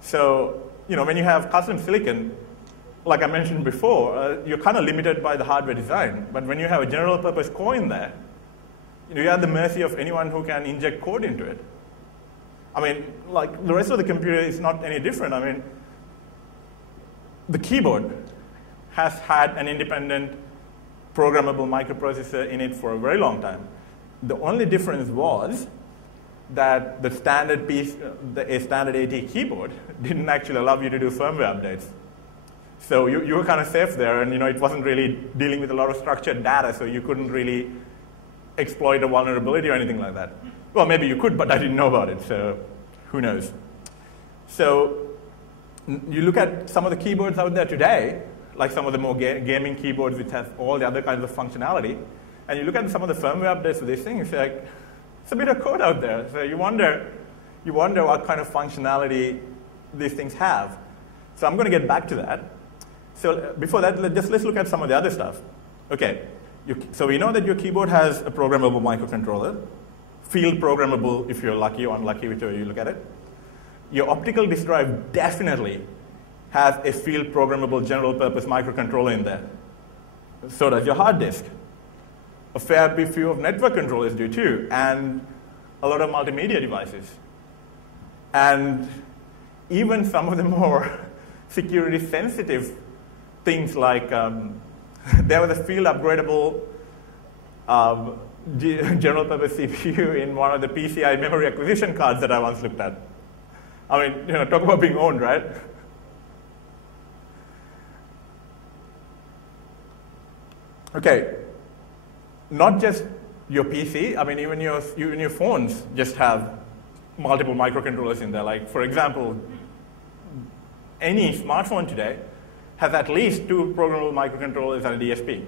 So, when you have custom silicon, like I mentioned before, you're kind of limited by the hardware design. But when you have a general purpose core in there, you're at the mercy of anyone who can inject code into it. I mean, like the rest of the computer is not any different. I mean, the keyboard has had an independent programmable microprocessor in it for a very long time. The only difference was that the standard piece, a standard AT keyboard, didn't actually allow you to do firmware updates. So you were kind of safe there, and it wasn't really dealing with a lot of structured data, so you couldn't really exploit a vulnerability or anything like that. Well, maybe you could, but I didn't know about it, so who knows. So you look at some of the keyboards out there today, like some of the more gaming keyboards which have all the other kinds of functionality, and you look at some of the firmware updates of these things, it's like, it's a bit of code out there. So you wonder what kind of functionality these things have. So I'm going to get back to that. So before that, let's look at some of the other stuff. Okay, so we know that your keyboard has a programmable microcontroller, field programmable if you're lucky or unlucky, whichever you look at it. Your optical disk drive definitely has a field programmable general purpose microcontroller in there. So does your hard disk. A fair few of network controllers do too, and a lot of multimedia devices. And even some of the more security sensitive things like there was a field upgradable general purpose CPU in one of the PCI memory acquisition cards that I once looked at. I mean, talk about being owned, right? Okay, not just your PC, I mean, even your phones just have multiple microcontrollers in there. Like, for example, any smartphone today has at least 2 programmable microcontrollers and a DSP.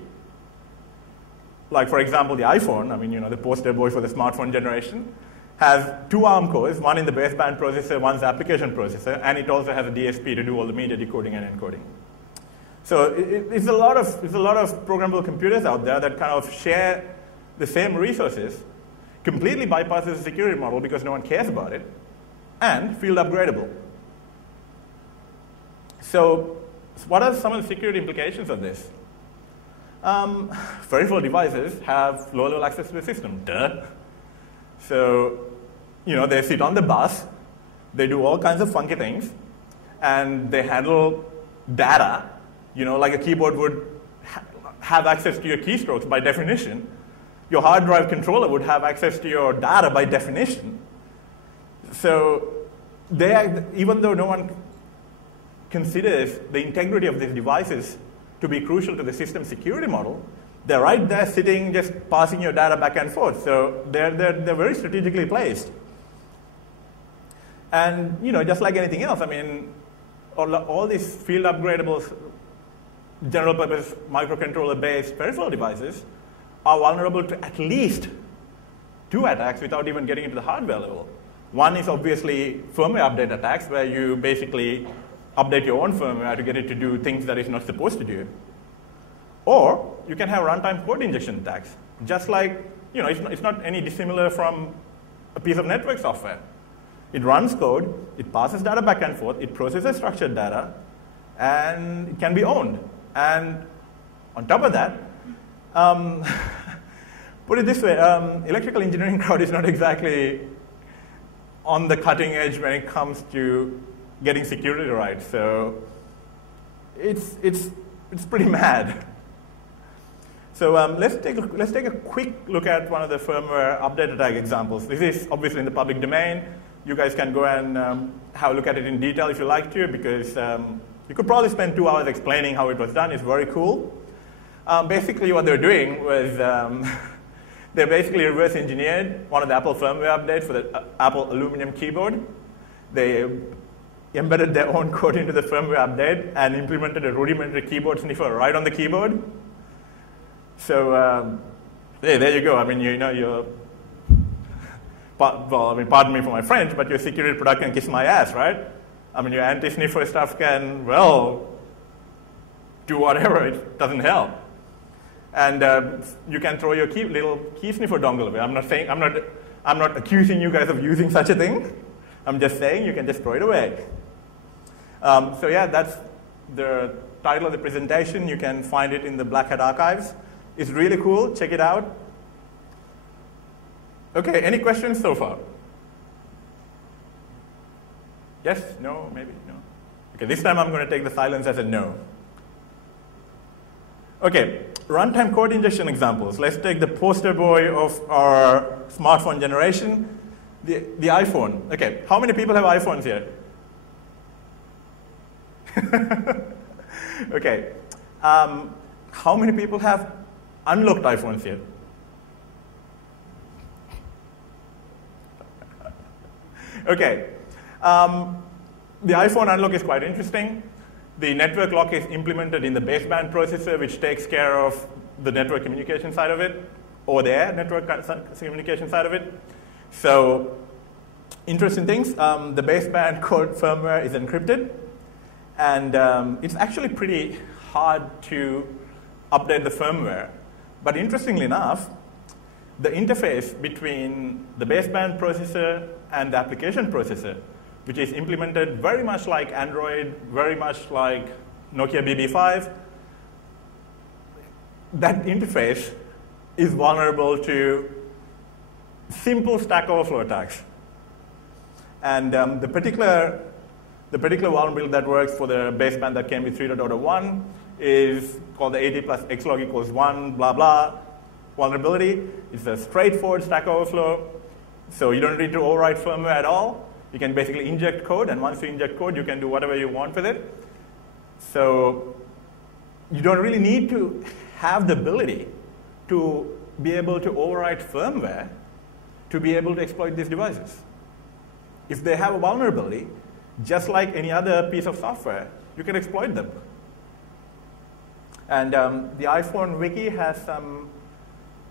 Like, for example, the iPhone, I mean, the poster boy for the smartphone generation, has 2 ARM cores, one in the baseband processor, one's the application processor, and it also has a DSP to do all the media decoding and encoding. So it's a lot of programmable computers out there that kind of share the same resources, completely bypasses the security model because no one cares about it, and field upgradable. So what are some of the security implications of this? Peripheral devices have low-level access to the system, duh. So, they sit on the bus, they do all kinds of funky things, and they handle data, like a keyboard would have access to your keystrokes by definition. Your hard drive controller would have access to your data by definition. So even though no one considers the integrity of these devices to be crucial to the system security model, they're right there sitting, just passing your data back and forth. So they're very strategically placed. And just like anything else, I mean, all these field upgradable general purpose microcontroller-based peripheral devices are vulnerable to at least 2 attacks without even getting into the hardware level. One is obviously firmware update attacks, where you basically update your own firmware to get it to do things that it's not supposed to do. Or you can have runtime code injection attacks. Just like, it's not any dissimilar from a piece of network software. It runs code, it passes data back and forth, it processes structured data, and it can be owned. And on top of that, put it this way, electrical engineering crowd is not exactly on the cutting edge when it comes to getting security right. So it's pretty mad. So let's take a quick look at one of the firmware update attack examples. This is obviously in the public domain. You guys can go and have a look at it in detail if you like to, because you could probably spend 2 hours explaining how it was done. It's very cool. Basically what they're doing was they basically reverse engineered one of the Apple firmware updates for the Apple aluminum keyboard. They embedded their own code into the firmware update and implemented a rudimentary keyboard sniffer right on the keyboard. So there you go. I mean, you're, well, I mean, pardon me for my French, but your security product can kiss my ass, right? I mean, your anti-sniffer stuff can, well, do whatever. It doesn't help. And you can throw your little key sniffer dongle away. I'm not accusing you guys of using such a thing. I'm just saying you can just throw it away. So yeah, that's the title of the presentation. You can find it in the Black Hat archives. It's really cool. Check it out. Okay, any questions so far? Yes? No? Maybe? No? Okay, this time I'm going to take the silence as a no. Okay, runtime code injection examples. Let's take the poster boy of our smartphone generation, the iPhone. Okay, how many people have iPhones here? Okay, how many people have unlocked iPhones here? Okay, the iPhone unlock is quite interesting. The network lock is implemented in the baseband processor, which takes care of the network communication side of it, or their network communication side of it. So, interesting things. The baseband code firmware is encrypted, and it's actually pretty hard to update the firmware. But interestingly enough, the interface between the baseband processor and the application processor, which is implemented very much like Android, very much like Nokia BB5, that interface is vulnerable to simple Stack Overflow attacks. And the particular vulnerability that works for the baseband that came with 3.0.1 is called the 80 plus xlog equals 1 blah blah vulnerability. It's a straightforward Stack Overflow, so you don't need to overwrite firmware at all. You can basically inject code, and once you inject code, you can do whatever you want with it. So you don't really need to have the ability to be able to overwrite firmware to be able to exploit these devices. If they have a vulnerability, just like any other piece of software, you can exploit them. And the iPhone wiki has some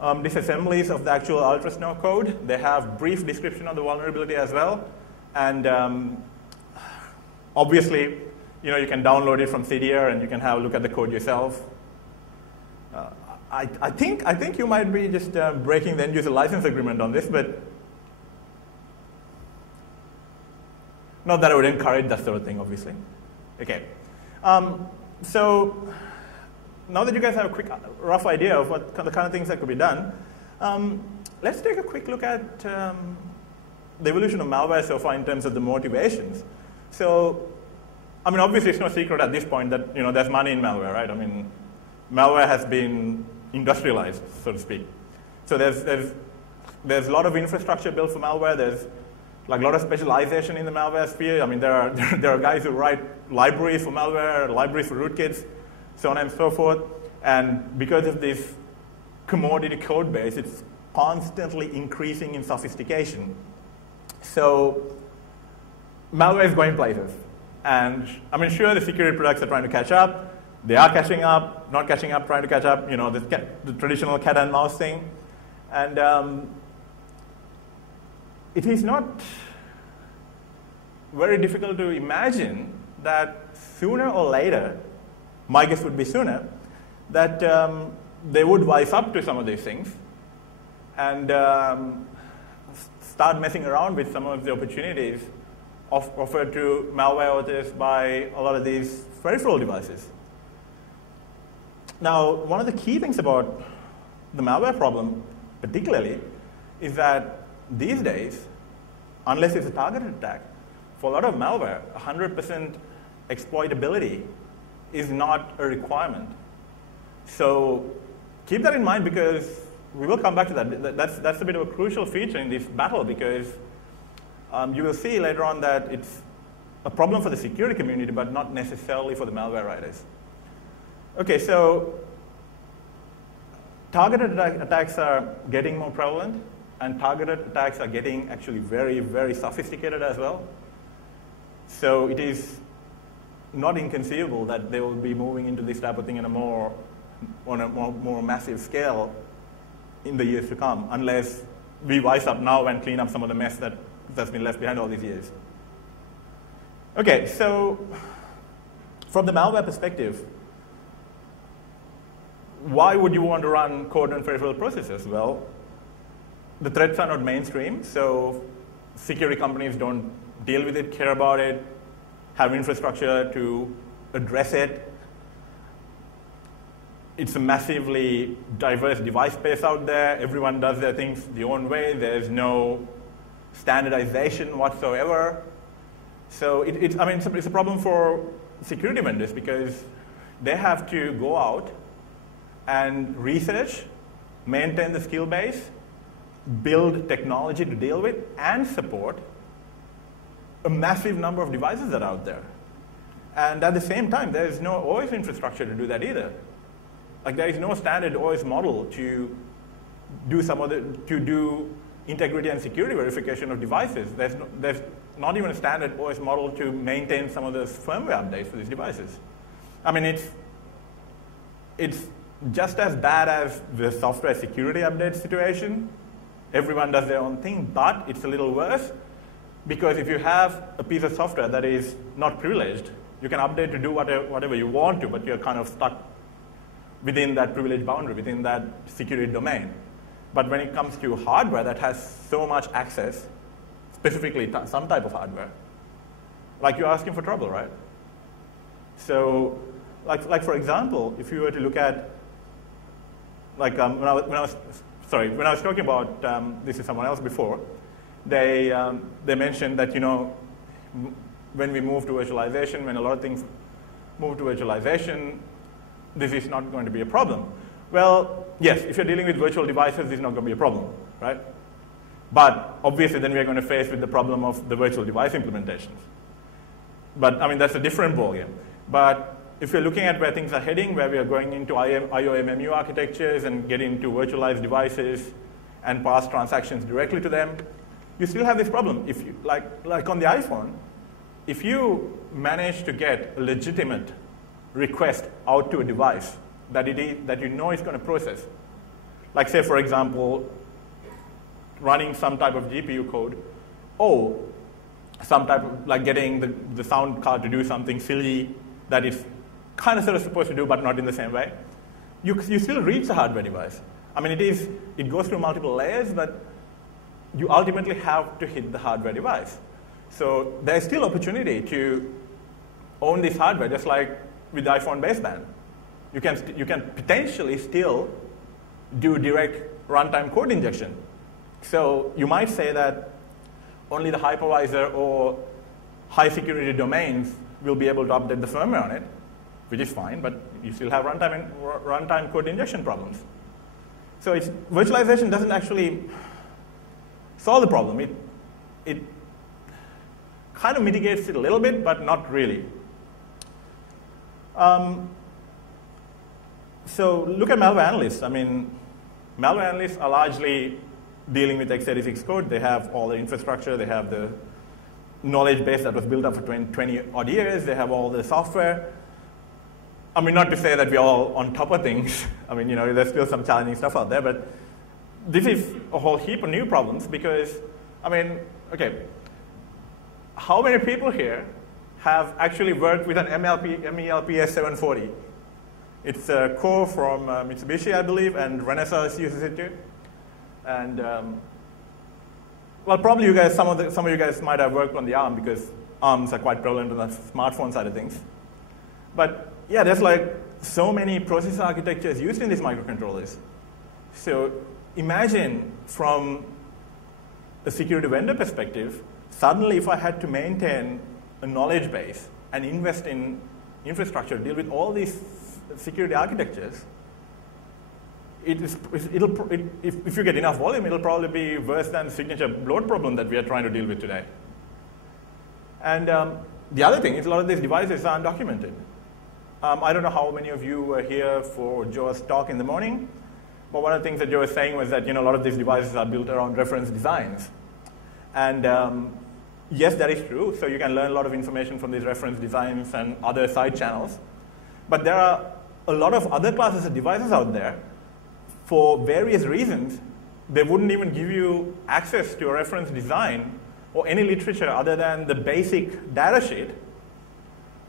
disassemblies of the actual ultrasnow code. They have brief description of the vulnerability as well. And obviously, you can download it from CDR and you can have a look at the code yourself. I think you might be just breaking the end-user license agreement on this, but not that I would encourage that sort of thing, obviously. Okay. So now that you guys have a quick, rough idea of what the kind of things that could be done, let's take a quick look at the evolution of malware so far in terms of the motivations. So, I mean, obviously it's no secret at this point that there's money in malware, right? I mean, malware has been industrialized, so to speak. So there's a lot of infrastructure built for malware. There's like a lot of specialization in the malware sphere. I mean, there are guys who write libraries for malware, libraries for rootkits, so on and so forth. And because of this commodity code base, it's constantly increasing in sophistication. So malware is going places. And I mean, sure, the security products are trying to catch up. They are catching up, not catching up, trying to catch up, the traditional cat and mouse thing. And it is not very difficult to imagine that sooner or later, my guess would be sooner, that they would wise up to some of these things and start messing around with some of the opportunities offered to malware authors by a lot of these peripheral devices. Now, one of the key things about the malware problem, particularly, is that these days, unless it's a targeted attack, for a lot of malware, 100% exploitability is not a requirement. So keep that in mind, because we will come back to that. That's a bit of a crucial feature in this battle, because you will see later on that it's a problem for the security community, but not necessarily for the malware writers. Okay, so targeted attacks are getting more prevalent, and targeted attacks are getting actually very, very sophisticated as well. So it is not inconceivable that they will be moving into this type of thing on a more massive scale in the years to come, unless we wise up now and clean up some of the mess that's been left behind all these years. Okay, so from the malware perspective, why would you want to run code on peripheral processors? Well, the threats are not mainstream, so security companies don't deal with it, care about it. have infrastructure to address it. It's a massively diverse device space out there. Everyone does their things their own way. There's no standardization whatsoever. So it's a problem for security vendors because they have to go out and research, maintain the skill base, build technology to deal with, and support a massive number of devices that are out there. And at the same time, there is no OS infrastructure to do that either. Like there is no standard OS model to do integrity and security verification of devices. There's not even a standard OS model to maintain some of the firmware updates for these devices. I mean, it's just as bad as the software security update situation. Everyone does their own thing, but it's a little worse because if you have a piece of software that is not privileged, you can update to do whatever you want to, but you're kind of stuck within that privilege boundary, within that security domain. But when it comes to hardware that has so much access, specifically some type of hardware, like you're asking for trouble, right? So, like for example, if you were to look at, like when I was talking about this to someone else before, they mentioned that when we move to virtualization, when a lot of things move to virtualization, this is not going to be a problem. Well, yes, if you're dealing with virtual devices, this is not going to be a problem, right? But obviously, then we're going to face with the problem of the virtual device implementations. But I mean, that's a different ballgame. But if you're looking at where things are heading, where we are going into IOMMU architectures and getting into virtualized devices and pass transactions directly to them, you still have this problem. If you, like on the iPhone, if you manage to get a legitimate request out to a device that you know is going to process, like say, for example, running some type of GPU code, or some type of, like getting the sound card to do something silly that is kind of sort of supposed to do, but not in the same way, you still reach the hardware device. I mean, it goes through multiple layers, but you ultimately have to hit the hardware device. So there's still opportunity to own this hardware, just like with the iPhone baseband. You can potentially still do direct runtime code injection. So you might say that only the hypervisor or high security domains will be able to update the firmware on it, which is fine, but you still have runtime code injection problems. So virtualization doesn't actually solve the problem. It kind of mitigates it a little bit, but not really. So look at malware analysts. I mean, malware analysts are largely dealing with x86 code. They have all the infrastructure. They have the knowledge base that was built up for 20 odd years. They have all the software. I mean, not to say that we're all on top of things. I mean, there's still some challenging stuff out there, but this is a whole heap of new problems because, I mean, okay, how many people here have actually worked with an MELPS 740? It's a core from Mitsubishi, I believe, and Renesas uses it too. And well, probably you guys, some of you guys might have worked on the ARM because ARMs are quite prevalent on the smartphone side of things. But yeah, there's like so many processor architectures used in these microcontrollers. So imagine from a security vendor perspective, suddenly if I had to maintain a knowledge base and invest in infrastructure to deal with all these security architectures, if you get enough volume, it'll probably be worse than the signature bloat problem that we are trying to deal with today. And the other thing is a lot of these devices are undocumented. I don't know how many of you were here for Joe's talk in the morning, but one of the things that Joe was saying was that a lot of these devices are built around reference designs. And yes, that is true. So you can learn a lot of information from these reference designs and other side channels. But there are a lot of other classes of devices out there. For various reasons, they wouldn't even give you access to a reference design or any literature other than the basic data sheet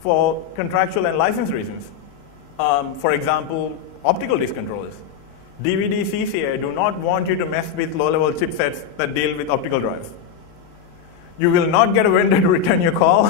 for contractual and license reasons. For example, optical disk controllers. DVD CCA do not want you to mess with low-level chipsets that deal with optical drives. You will not get a vendor to return your call